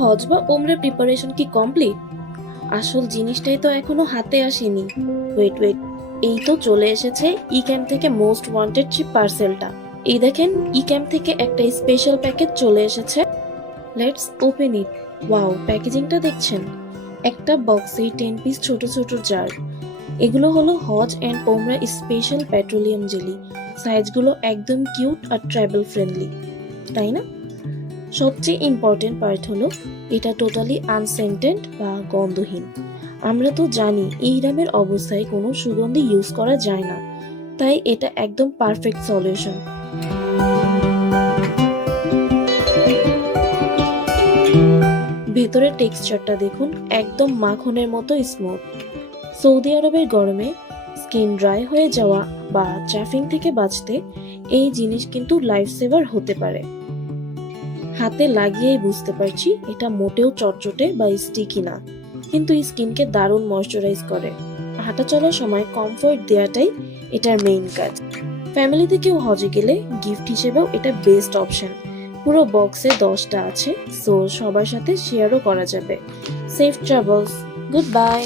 হজ বা ওমরা প্রিপারেশন কি কমপ্লিট আসল জিনিসটাই তো এখনও হাতে আসেনি। ওয়েট ওয়েট এই তো চলে এসেছে ই ক্যাম্প থেকে মোস্ট ওয়ান্টেড চিপ পার্সেলটা এই দেখেন ই ক্যাম্প থেকে একটা স্পেশাল প্যাকেজ চলে এসেছে। লেটস ওপেন ইট ওয়াও প্যাকেজিংটা দেখছেন? একটা বক্সে টেন পিস ছোট ছোট জার এগুলো হলো হজ অ্যান্ড ওমরা স্পেশাল পেট্রোলিয়াম জেলি সাইজগুলো একদম কিউট আর ট্রাভেল ফ্রেন্ডলি তাই না? সবচেয়ে ইম্পর্টেন্ট পার্ট হলো, এটা টোটালি আনসেন্টেড বা গন্ধহীন। আমরা তো জানি, এই রামের অবস্থায় কোনো সুগন্ধি ইউজ করা যায় না। তাই এটা একদম পারফেক্ট সলিউশন ভেতরের টেক্সচারটা দেখুন, একদম মাখনের মতো স্মুথ সৌদি আরবের গরমে স্কিন ড্রাই হয়ে যাওয়া বা ট্রাফিং থেকে বাঁচতে এই জিনিস কিন্তু লাইফ সেভার হতে পারে। হাতে লাগিয়েই বুঝতে পারছি এটা মোটেও চটচটে বা স্টিকি না। কিন্তু এই স্কিনকে দারুণ ময়শ্চারাইজ করে। হাঁটা চলার সময় কমফোর্ট দেওয়াটাই এটার মেইন কাজ। ফ্যামিলিতে কেউ হজে গেলে গিফট হিসেবেও এটা বেস্ট অপশন পুরো বক্সে দশটা আছে সো সবার সাথে শেয়ারও করা যাবে। Safe travels good bye